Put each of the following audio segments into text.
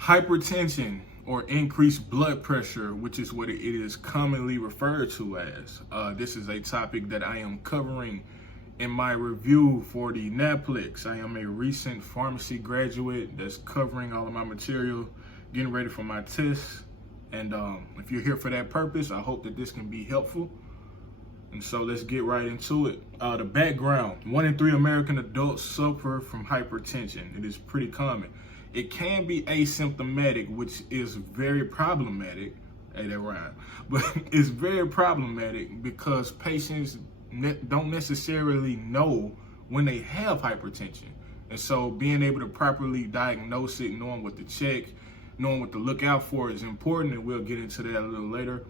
Hypertension or increased blood pressure, which is what it is commonly referred to as. This is a topic that I am covering in my review for the NAPLEX. I am a recent pharmacy graduate that's covering all of my material, getting ready for my tests. And if you're here for that purpose, I hope that this can be helpful. And so let's get right into it. The background: 1 in 3 American adults suffer from hypertension. It is pretty common. It can be asymptomatic, which is very problematic. Hey, that rhyme. But it's very problematic because patients don't necessarily know when they have hypertension. And so being able to properly diagnose it, knowing what to check, knowing what to look out for is important, and we'll get into that a little later.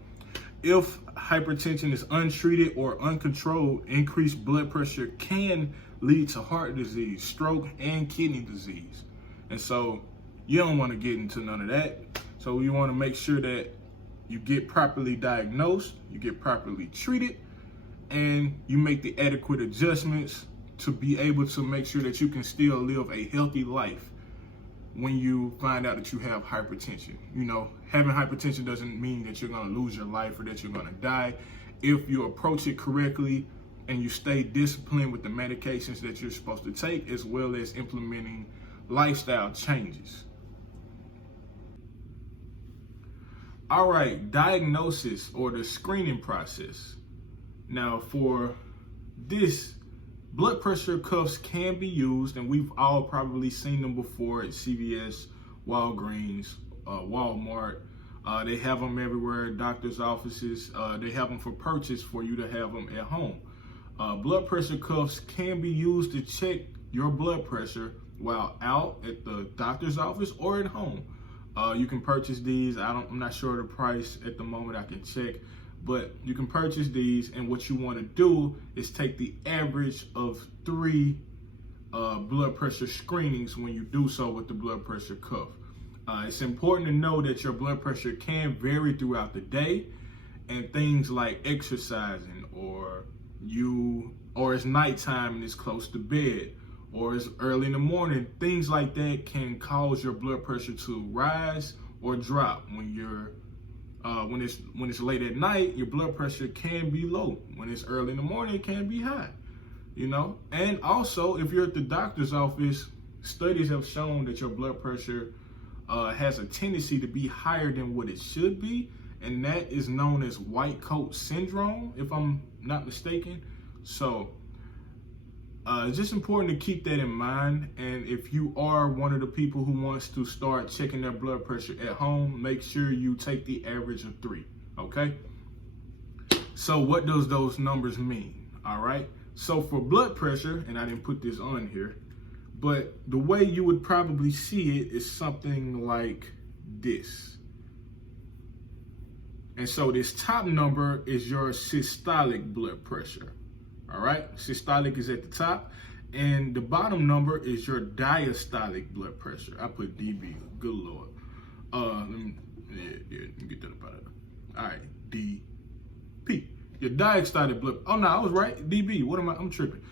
If hypertension is untreated or uncontrolled, increased blood pressure can lead to heart disease, stroke, and kidney disease. And so you don't want to get into none of that. So you want to make sure that you get properly diagnosed, you get properly treated, and you make the adequate adjustments to be able to make sure that you can still live a healthy life when you find out that you have hypertension. You know, having hypertension doesn't mean that you're going to lose your life or that you're going to die. If you approach it correctly and you stay disciplined with the medications that you're supposed to take, as well as implementing lifestyle changes. All right, diagnosis or the screening process. Now for this, blood pressure cuffs can be used, and we've all probably seen them before at CVS, Walgreens, Walmart. They have them everywhere, doctor's offices. They have them for purchase for you to have them at home. Blood pressure cuffs can be used to check your blood pressure while out at the doctor's office or at home. You can purchase these. I'm not sure the price at the moment. I can check, but you can purchase these. And what you want to do is take the average of 3 blood pressure screenings when you do so with the blood pressure cuff. It's important to know that your blood pressure can vary throughout the day, and things like exercising, or it's nighttime and it's close to bed, or it's early in the morning, things like that can cause your blood pressure to rise or drop. When it's late at night, your blood pressure can be low. When it's early in the morning, it can be high. You know, and also if you're at the doctor's office, studies have shown that your blood pressure has a tendency to be higher than what it should be, and that is known as white coat syndrome, if I'm not mistaken. So it's just important to keep that in mind. And if you are one of the people who wants to start checking their blood pressure at home, make sure you take the average of 3, okay? So what does those numbers mean? All right, so for blood pressure, and I didn't put this on here, but the way you would probably see it is something like this. And so this top number is your systolic blood pressure. All right, systolic is at the top, and the bottom number is your diastolic blood pressure. I put DB, good Lord. Let me get that up out of there. All right, DP. Your diastolic blood, oh no, I was right, DB, I'm tripping.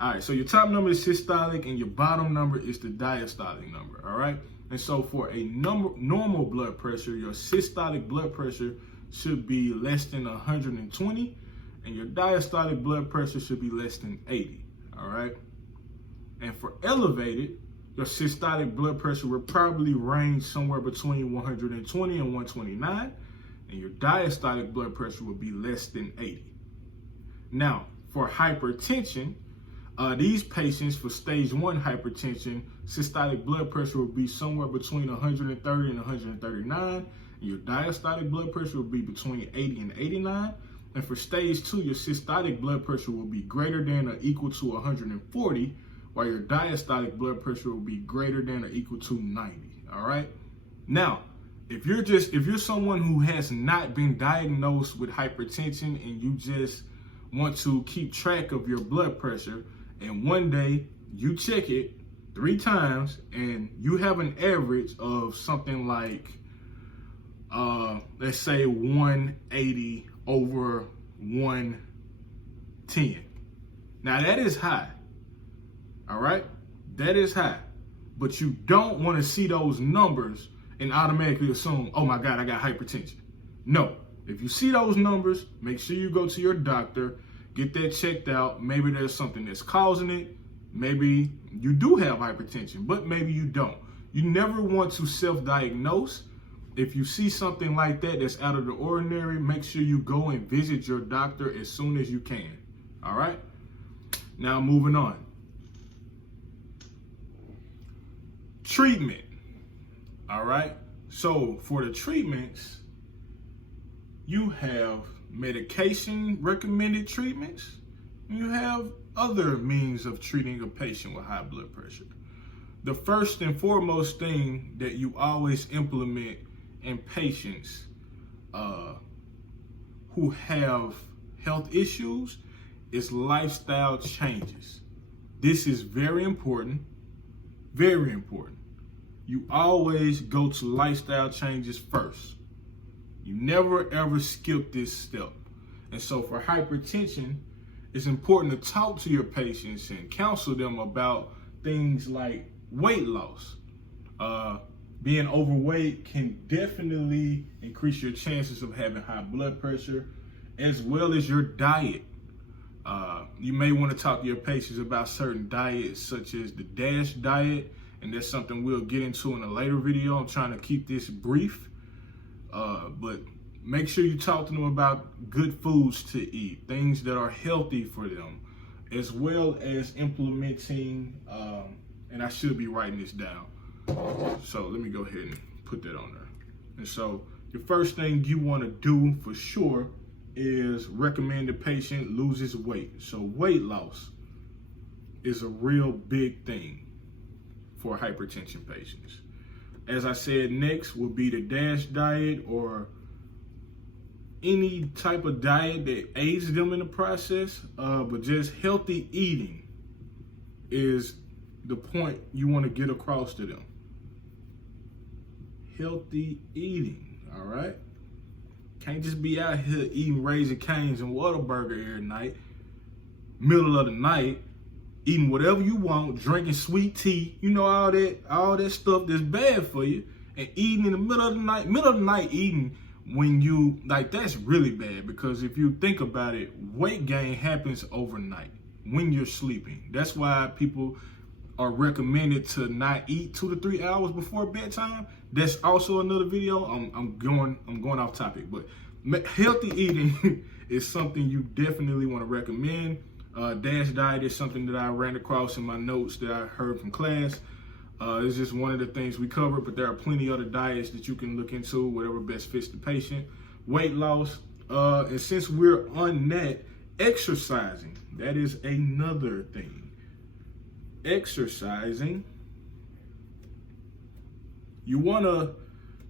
All right, so your top number is systolic and your bottom number is the diastolic number, all right? And so for a normal blood pressure, your systolic blood pressure should be less than 120, and your diastolic blood pressure should be less than 80, all right? And for elevated, your systolic blood pressure will probably range somewhere between 120 and 129, and your diastolic blood pressure will be less than 80. Now, for hypertension, these patients for stage 1 hypertension, systolic blood pressure will be somewhere between 130 and 139, and your diastolic blood pressure will be between 80 and 89. And for stage 2, your systolic blood pressure will be greater than or equal to 140, while your diastolic blood pressure will be greater than or equal to 90. All right. Now, if you're someone who has not been diagnosed with hypertension and you just want to keep track of your blood pressure, and one day you check it 3 times and you have an average of something like, let's say 180 over 110. Now that is high, all right? That is high. but you don't want to see those numbers and automatically assume, oh my God, I got hypertension. No, if you see those numbers, make sure you go to your doctor, get that checked out. Maybe there's something that's causing it. Maybe you do have hypertension, but maybe you don't. You never want to self-diagnose. If you see something like that that's out of the ordinary, make sure you go and visit your doctor as soon as you can. All right? Now moving on. Treatment. All right? So for the treatments, you have medication recommended treatments. You have other means of treating a patient with high blood pressure. The first and foremost thing that you always implement in patients who have health issues is lifestyle changes. This is very important, very important. You always go to lifestyle changes first. You never ever skip this step. And so for hypertension, it's important to talk to your patients and counsel them about things like weight loss. Being overweight can definitely increase your chances of having high blood pressure, as well as your diet. You may want to talk to your patients about certain diets, such as the DASH diet, and that's something we'll get into in a later video. I'm trying to keep this brief, but make sure you talk to them about good foods to eat, things that are healthy for them, as well as implementing, and I should be writing this down. So let me go ahead and put that on there. And so the first thing you want to do for sure is recommend the patient loses weight. So weight loss is a real big thing for hypertension patients. As I said, next would be the DASH diet, or any type of diet that aids them in the process, but just healthy eating is the point you want to get across to them. Healthy eating, all right? Can't just be out here eating Raising Cane's and Whataburger every night, middle of the night, eating whatever you want, drinking sweet tea, you know, all that stuff that's bad for you, and eating in the middle of the night eating when you, like, that's really bad, because if you think about it, weight gain happens overnight when you're sleeping. That's why people are recommended to not eat 2 to 3 hours before bedtime. That's also another video. I'm going off topic, but healthy eating is something you definitely want to recommend. DASH diet is something that I ran across in my notes that I heard from class. It's just one of the things we covered, but there are plenty other diets that you can look into, whatever best fits the patient. Weight loss, and since we're on that, exercising, that is another thing. Exercising, you want to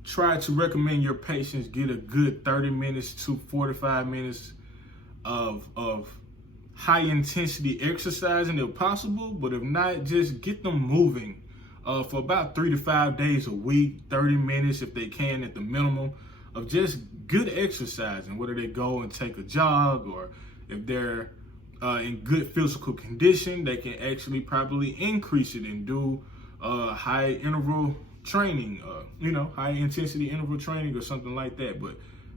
try to recommend your patients get a good 30 minutes to 45 minutes of high intensity exercising if possible, but if not, just get them moving for about 3 to 5 days a week, 30 minutes if they can at the minimum of just good exercising, whether they go and take a jog, or if they're in good physical condition, they can actually probably increase it and do high interval training, high intensity interval training or something like that. But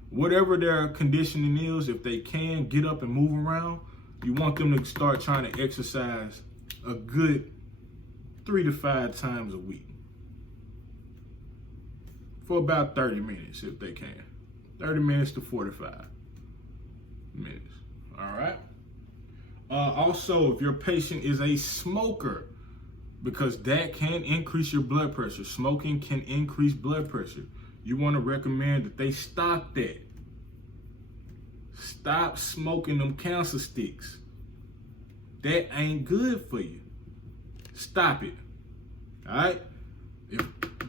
whatever their conditioning is, if they can get up and move around, you want them to start trying to exercise a good 3 to 5 times a week for about 30 minutes if they can. 30 minutes to 45 minutes. All right. Also, if your patient is a smoker, because that can increase your blood pressure. Smoking can increase blood pressure. You want to recommend that they stop that. Stop smoking them cancer sticks. That ain't good for you. Stop it. All right?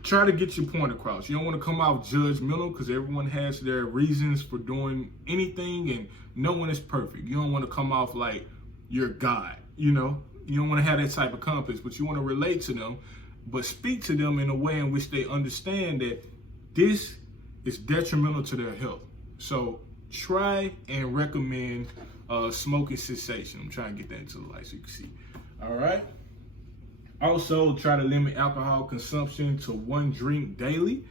Try to get your point across. You don't want to come out judgmental, because everyone has their reasons for doing anything, and no one is perfect. You don't want to come off like you're God, You don't want to have that type of complex, but you want to relate to them, but speak to them in a way in which they understand that this is detrimental to their health. So try and recommend smoking cessation. I'm trying to get that into the light so you can see. All right. Also, try to limit alcohol consumption to 1 drink daily.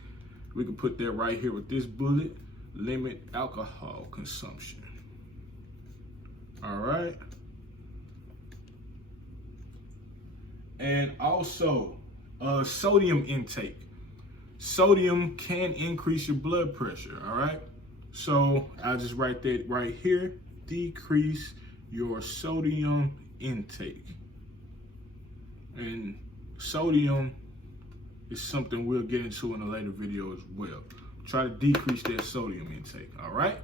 We can put that right here with this bullet. Limit alcohol consumption. All right. And also, sodium intake. Sodium can increase your blood pressure, all right? So I'll just write that right here. Decrease your sodium intake. And sodium is something we'll get into in a later video as well. Try to decrease that sodium intake, all right?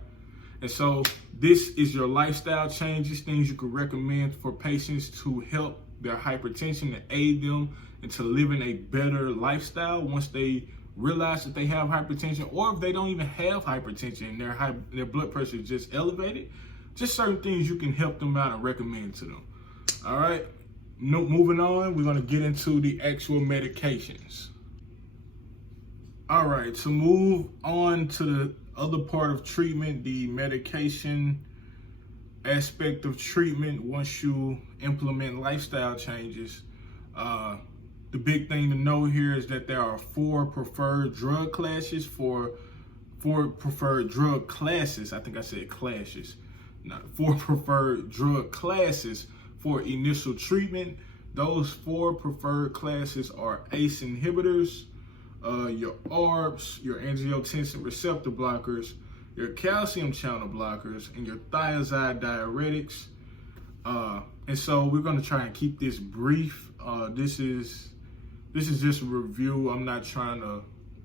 And so this is your lifestyle changes, things you could recommend for patients to help their hypertension, to aid them into living a better lifestyle once they realize that they have hypertension, or if they don't even have hypertension and their blood pressure is just elevated. Just certain things you can help them out and recommend to them. All right, moving on, we're gonna get into the actual medications. All right, to move on to the other part of treatment, the medication aspect of treatment. Once you implement lifestyle changes, the big thing to know here is that there are 4 preferred drug classes for 4 preferred drug classes. I think I said classes. Not 4 preferred drug classes for initial treatment. Those 4 preferred classes are ACE inhibitors, your ARBs, your angiotensin receptor blockers, your calcium channel blockers, and your thiazide diuretics. And so we're going to try and keep this brief. This is just a review. I'm not trying to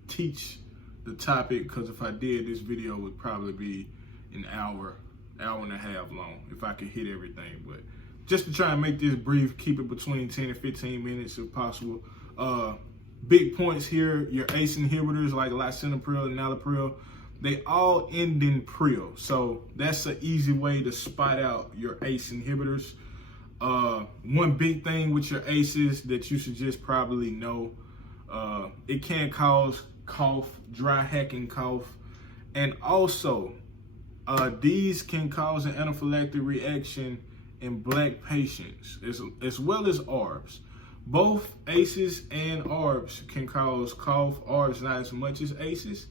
teach the topic, because if I did, this video would probably be an hour and a half long if I could hit everything. But just to try and make this brief, keep it between 10 and 15 minutes if possible. Big points here: your ACE inhibitors like lisinopril and enalapril, they all end in pril. So that's an easy way to spot out your ACE inhibitors. One big thing with your ACEs that you should just probably know, it can cause cough, dry hacking cough, and also these can cause an anaphylactic reaction in Black patients as well as ARBs. Both ACEs and ARBs can cause cough. ARBs not as much as ACEs,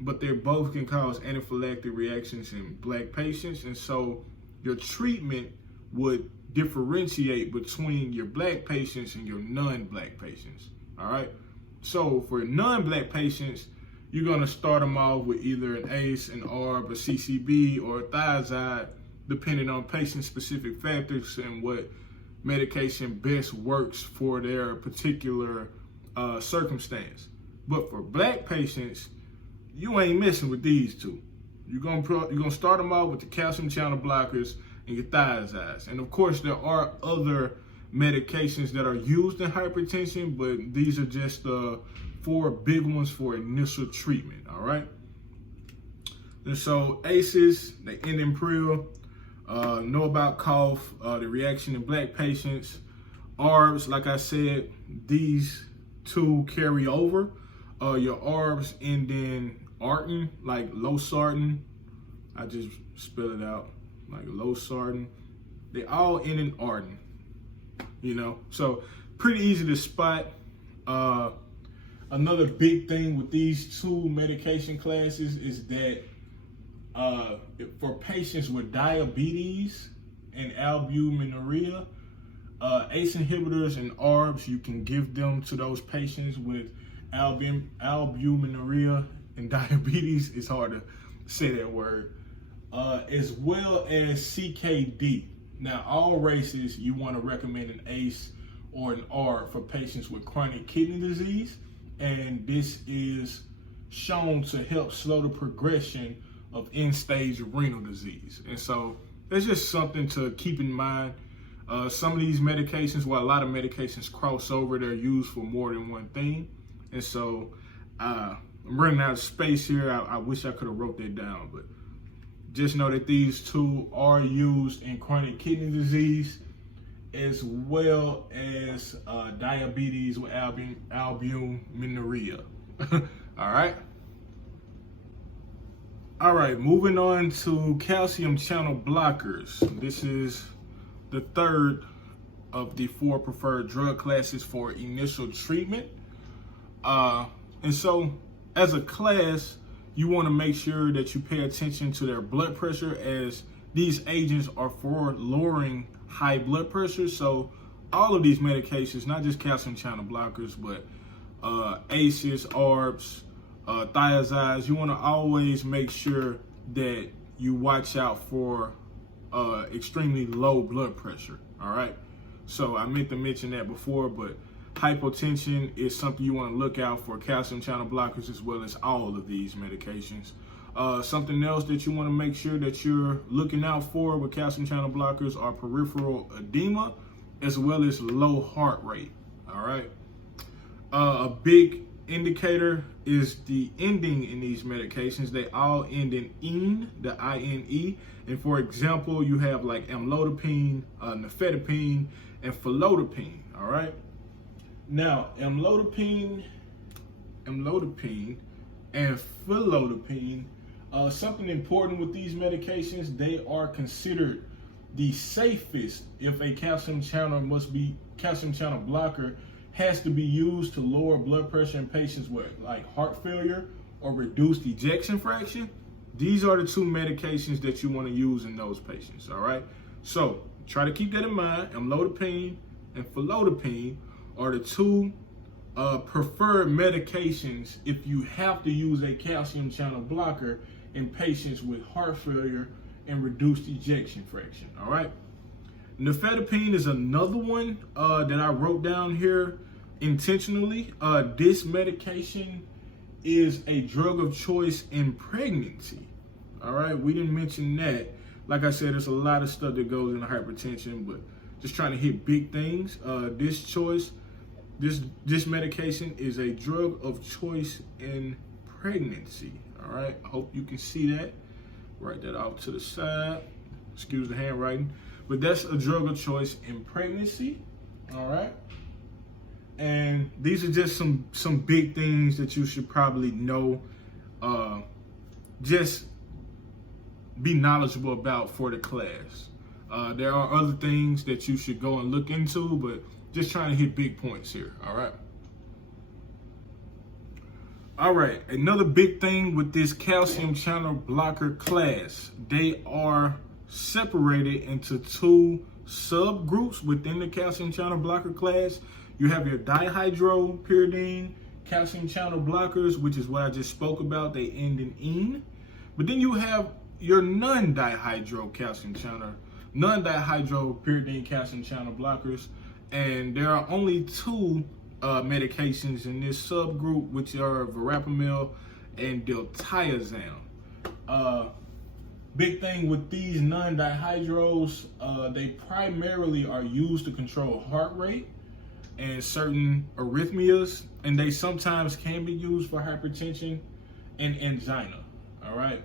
but they both can cause anaphylactic reactions in Black patients. And so your treatment would differentiate between your Black patients and your non-Black patients, all right? So for non-Black patients, you're gonna start them off with either an ACE, an ARB, a CCB, or a thiazide, depending on patient-specific factors and what medication best works for their particular circumstance. But for Black patients, you ain't messing with these two. You're gonna start them off with the calcium channel blockers and your thiazides. And of course, there are other medications that are used in hypertension, but these are just 4 big ones for initial treatment, all right? And so ACEs, they end in pril. Know about cough, the reaction in Black patients. ARBs, like I said, these 2 carry over. Your ARBs end in artin, like losartan. I just spell it out, like losartan. They all end in artin, you know? So pretty easy to spot. Another big thing with these 2 medication classes is that for patients with diabetes and albuminuria, ACE inhibitors and ARBs, you can give them to those patients with albuminuria and diabetes. It's hard to say that word. As well as CKD. Now, all races, you want to recommend an ACE or an ARB for patients with chronic kidney disease, and this is shown to help slow the progression of end-stage renal disease. And so it's just something to keep in mind. Some of these medications, while a lot of medications cross over, they're used for more than one thing. And so I'm running out of space here. I wish I could have wrote that down, but just know that these 2 are used in chronic kidney disease as well as diabetes with albuminuria. All right, moving on to calcium channel blockers. This is the third of the 4 preferred drug classes for initial treatment. And so as a class, you want to make sure that you pay attention to their blood pressure, as these agents are for lowering high blood pressure. So all of these medications, not just calcium channel blockers, but ACEs, ARBs, THIAZIDEs, you want to always make sure that you watch out for extremely low blood pressure. All right. So I meant to mention that before, but hypotension is something you want to look out for calcium channel blockers as well as all of these medications. Something else that you want to make sure that you're looking out for with calcium channel blockers are peripheral edema as well as low heart rate. All right. A big indicator is the ending in these medications. They all end in "ine," the I-N-E. And for example, you have like amlodipine, nifedipine, and felodipine. All right. Now, amlodipine and felodipine, something important with these medications, they are considered the safest if a calcium channel blocker has to be used to lower blood pressure in patients with like heart failure or reduced ejection fraction. These are the 2 medications that you want to use in those patients. All right. So try to keep that in mind. Amlodipine and felodipine are the 2 preferred medications if you have to use a calcium channel blocker in patients with heart failure and reduced ejection fraction. All right. Nifedipine is another one that I wrote down here intentionally. This medication is a drug of choice in pregnancy. All right. We didn't mention that. Like I said, there's a lot of stuff that goes into hypertension, but just trying to hit big things. This medication is a drug of choice in pregnancy. All right. I hope you can see that. Write that off to the side. Excuse the handwriting. But that's a drug of choice in pregnancy. All right. And these are just some big things that you should probably know. Just be knowledgeable about for the class. There are other things that you should go and look into, but just trying to hit big points here. All right. All right. Another big thing with this calcium channel blocker class, they are separated into 2 subgroups within the calcium channel blocker class. You have your dihydropyridine calcium channel blockers, which is what I just spoke about. They end in "ine." But then you have your non-dihydropyridine calcium channel blockers. And there are only 2 medications in this subgroup, which are verapamil and diltiazem. Big thing with these non-dihydros, they primarily are used to control heart rate and certain arrhythmias, and they sometimes can be used for hypertension and angina. All right.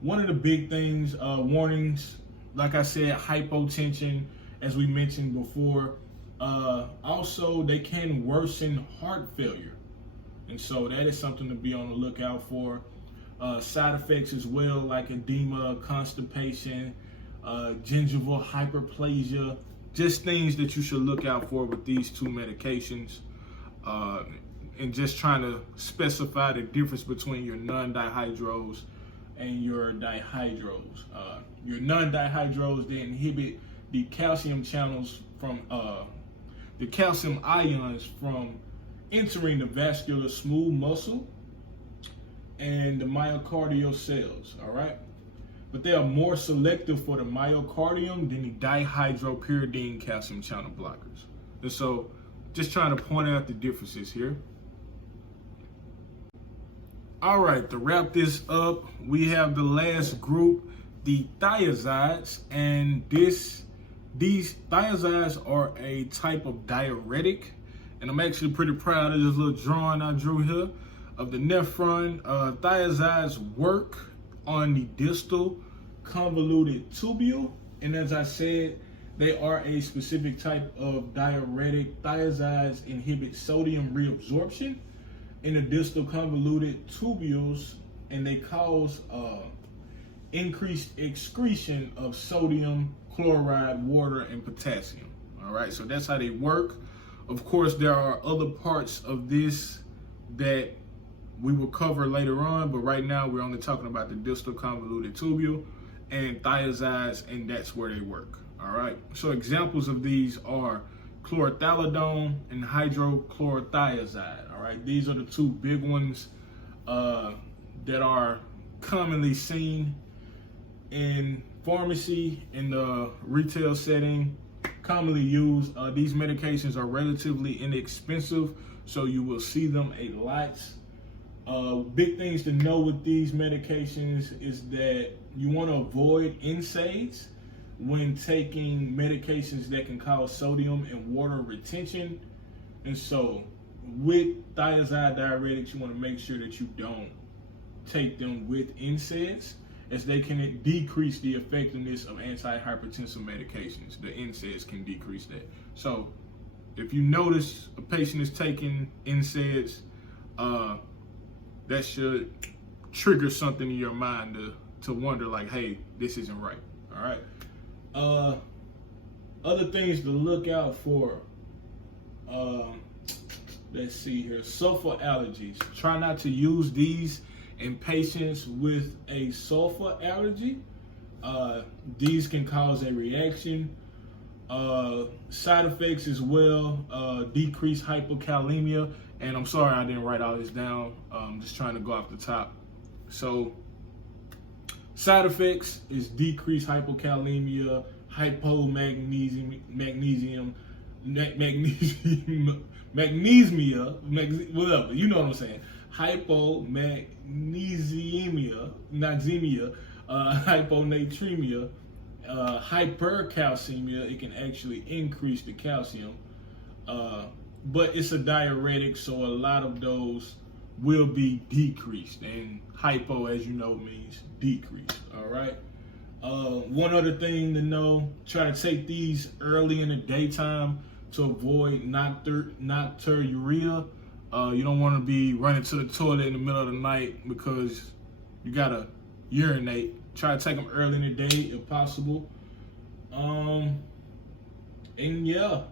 One of the big things, warnings, like I said, hypotension, as we mentioned before. Also, they can worsen heart failure. And so that is something to be on the lookout for. Side effects as well, like edema, constipation, gingival hyperplasia, just things that you should look out for with these 2 medications. And just trying to specify the difference between your non-dihydros and your dihydros. Your non-dihydros, they inhibit the calcium channels from the calcium ions from entering the vascular smooth muscle and the myocardial cells. All right. But they are more selective for the myocardium than the dihydropyridine calcium channel blockers. And so just trying to point out the differences here. All right, to wrap this up, we have the last group, the thiazides, and these thiazides are a type of diuretic, and I'm actually pretty proud of this little drawing I drew here of the nephron. Thiazides work on the distal convoluted tubule, and as I said, they are a specific type of diuretic. Thiazides inhibit sodium reabsorption in the distal convoluted tubules, and they cause increased excretion of sodium chloride, water, and potassium. All right, so that's how they work. Of course, there are other parts of this that we will cover later on, but right now we're only talking about the distal convoluted tubule and thiazides, and that's where they work. All right, so examples of these are chlorothalidone and hydrochlorothiazide. All right, these are the two big ones that are commonly seen in pharmacy, in the retail setting, commonly used. These medications are relatively inexpensive, so you will see them a lot. Big things to know with these medications is that you want to avoid NSAIDs when taking medications that can cause sodium and water retention. And so with thiazide diuretics, you want to make sure that you don't take them with NSAIDs, as they can decrease the effectiveness of antihypertensive medications. The NSAIDs can decrease that. So if you notice a patient is taking NSAIDs, that should trigger something in your mind to wonder like, hey, this isn't right. All right. Other things to look out for. Let's see here. Sulfur allergies. Try not to use these in patients with a sulfur allergy. These can cause a reaction. Side effects as well, decreased hypokalemia. And I'm sorry I didn't write all this down. I'm just trying to go off the top. So side effects is decreased hypokalemia, magnesemia, whatever, you know what I'm saying. Hypomagnesemia, hyponatremia, hypercalcemia. It can actually increase the calcium. But it's a diuretic, so a lot of those will be decreased. And hypo, as you know, means decrease. All right. One other thing to know: try to take these early in the daytime to avoid nocturia. You don't want to be running to the toilet in the middle of the night because you gotta urinate. Try to take them early in the day if possible. And yeah.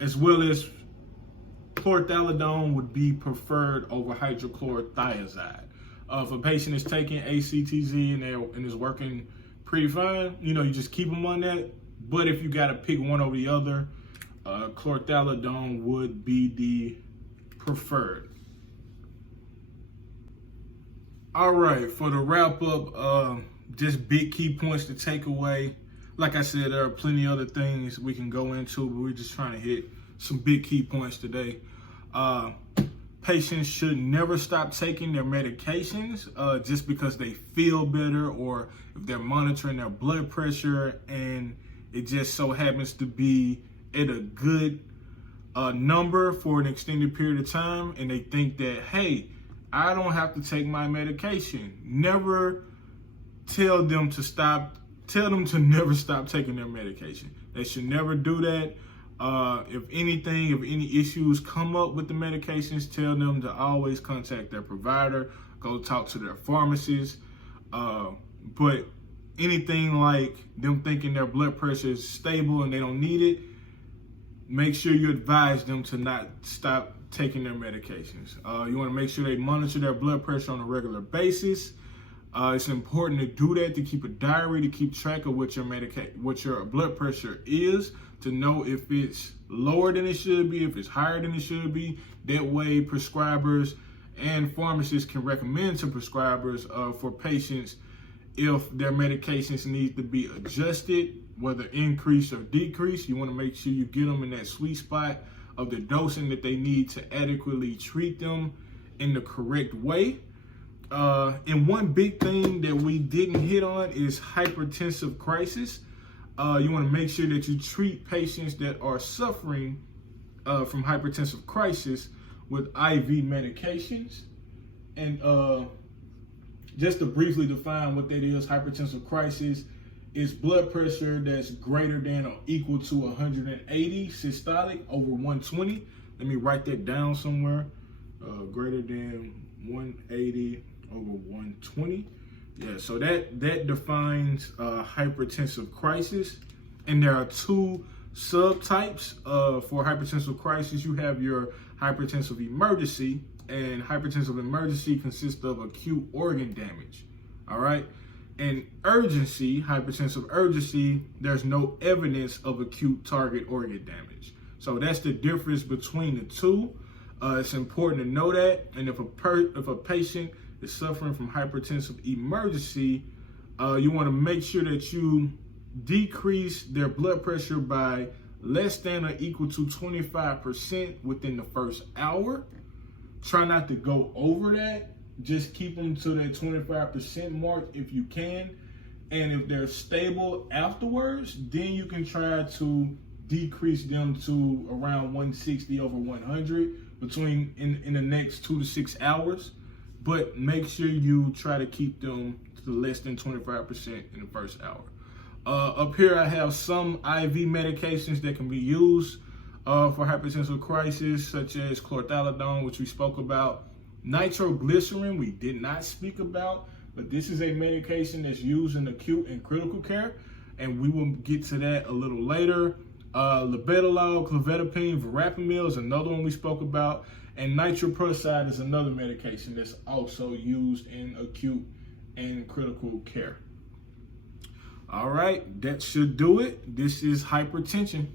As well as chlorothalidone would be preferred over hydrochlorothiazide. If a patient is taking ACTZ and is working pretty fine, you just keep them on that. But if you got to pick one over the other, chlorothalidone would be the preferred. All right, for the wrap up, just big key points to take away. Like I said, there are plenty of other things we can go into, but we're just trying to hit some big key points today. Patients should never stop taking their medications just because they feel better, or if they're monitoring their blood pressure and it just so happens to be at a good number for an extended period of time, and they think that, hey, I don't have to take my medication. Never tell them to stop. Tell them to never stop taking their medication. They should never do that. If any issues come up with the medications, tell them to always contact their provider, go talk to their pharmacist. But anything like them thinking their blood pressure is stable and they don't need it, make sure you advise them to not stop taking their medications. You want to make sure they monitor their blood pressure on a regular basis. It's important to do that, to keep a diary, to keep track of what your blood pressure is, to know if it's lower than it should be, if it's higher than it should be. That way, prescribers and pharmacists can recommend to prescribers for patients if their medications need to be adjusted, whether increase or decrease. You want to make sure you get them in that sweet spot of the dosing that they need to adequately treat them in the correct way. And one big thing that we didn't hit on is hypertensive crisis. You want to make sure that you treat patients that are suffering from hypertensive crisis with IV medications. And just to briefly define what that is, hypertensive crisis is blood pressure that's greater than or equal to 180 systolic over 120. Let me write that down somewhere. Greater than 180 over 120. Yeah, so that defines hypertensive crisis. And there are two subtypes for hypertensive crisis. You have your hypertensive emergency, and hypertensive emergency consists of acute organ damage. All right. And urgency, hypertensive urgency, there's no evidence of acute target organ damage. So that's the difference between the two. It's important to know that. And if a patient is suffering from hypertensive emergency, you want to make sure that you decrease their blood pressure by less than or equal to 25% within the first hour. Try not to go over that. Just keep them to that 25% mark if you can. And if they're stable afterwards, then you can try to decrease them to around 160 over 100 between in the next 2 to 6 hours. But make sure you try to keep them to less than 25% in the first hour. Up here, I have some IV medications that can be used for hypertensive crisis, such as chlorthalidone, which we spoke about. Nitroglycerin, we did not speak about, but this is a medication that's used in acute and critical care, and we will get to that a little later. Labetalol, clofazimine, verapamil is another one we spoke about, and nitroprusside is another medication that's also used in acute and critical care. All right, that should do it. This is hypertension.